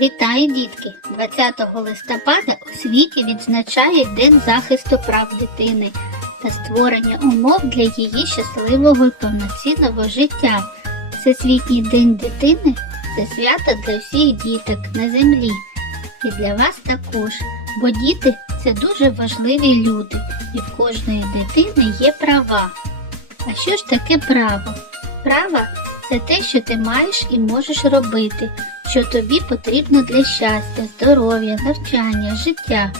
Вітаю, дітки! 20 листопада у світі відзначають День захисту прав дитини та створення умов для її щасливого і повноцінного життя. Всесвітній день дитини це свято для всіх діток на землі і для вас також, бо діти це дуже важливі люди, і в кожної дитини є права. А що ж таке право? Право це те, що ти маєш і можеш робити, що тобі потрібно для щастя, здоров'я, навчання, життя.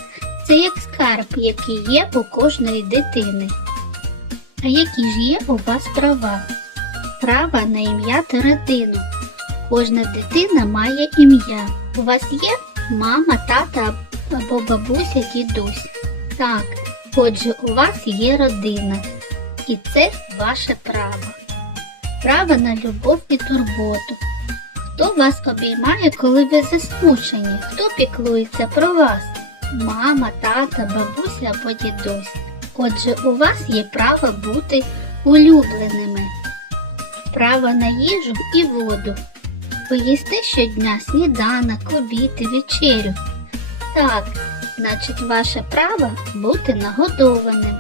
Це як скарб, який є у кожної дитини. А які ж є у вас права? Права на ім'я та родину. Кожна дитина має ім'я. У вас є мама, тата або бабуся, дідусь. Так, отже, у вас є родина. І це ваше право. Право на любов і турботу. Хто вас обіймає, коли ви засмучені? Хто піклується про вас? Мама, тата, бабуся або дідусь. Отже, у вас є право бути улюбленими. Право на їжу і воду. Ви щодня сніданок, обід вечерю. Так, значить, ваше право бути нагодованим.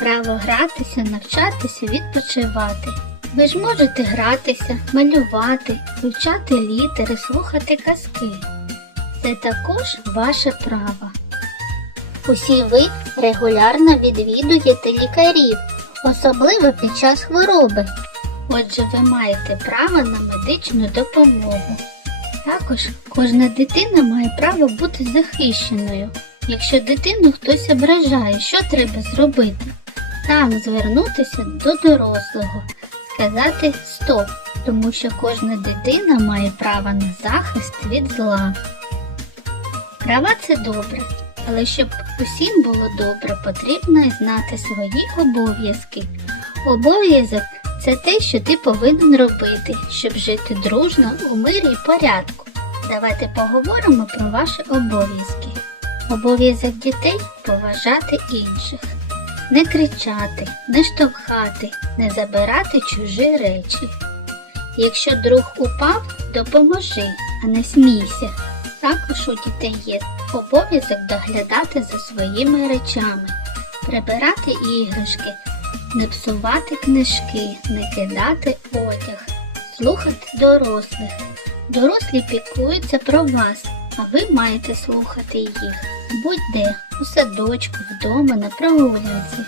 Право гратися, навчатися, відпочивати. Ви ж можете гратися, малювати, вивчати літери, слухати казки. Це також ваше право. Усі ви регулярно відвідуєте лікарів, особливо під час хвороби. Отже, ви маєте право на медичну допомогу. Також кожна дитина має право бути захищеною. Якщо дитину хтось ображає, що треба зробити? Там звернутися до дорослого, сказати стоп, тому що кожна дитина має право на захист від зла. Права це добре, але щоб усім було добре, потрібно знати свої обов'язки. Обов'язок це те, що ти повинен робити, щоб жити дружно у мирі і порядку. Давайте поговоримо про ваші обов'язки. Обов'язок дітей поважати інших, не кричати, не штовхати, не забирати чужі речі. Якщо друг упав, допоможи, а не смійся. Також у дітей є обов'язок доглядати за своїми речами, прибирати іграшки, не псувати книжки, не кидати одяг, слухати дорослих. Дорослі піклуються про вас, а ви маєте слухати їх. Будь-де, у садочку, вдома, на прогулянці.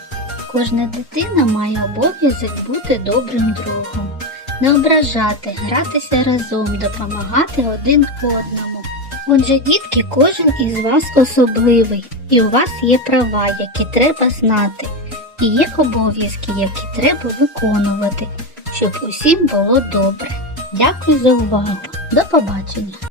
Кожна дитина має обов'язок бути добрим другом, не ображати, гратися разом, допомагати один одному. Отже, дітки, кожен із вас особливий, і у вас є права, які треба знати, і є обов'язки, які треба виконувати, щоб усім було добре. Дякую за увагу. До побачення!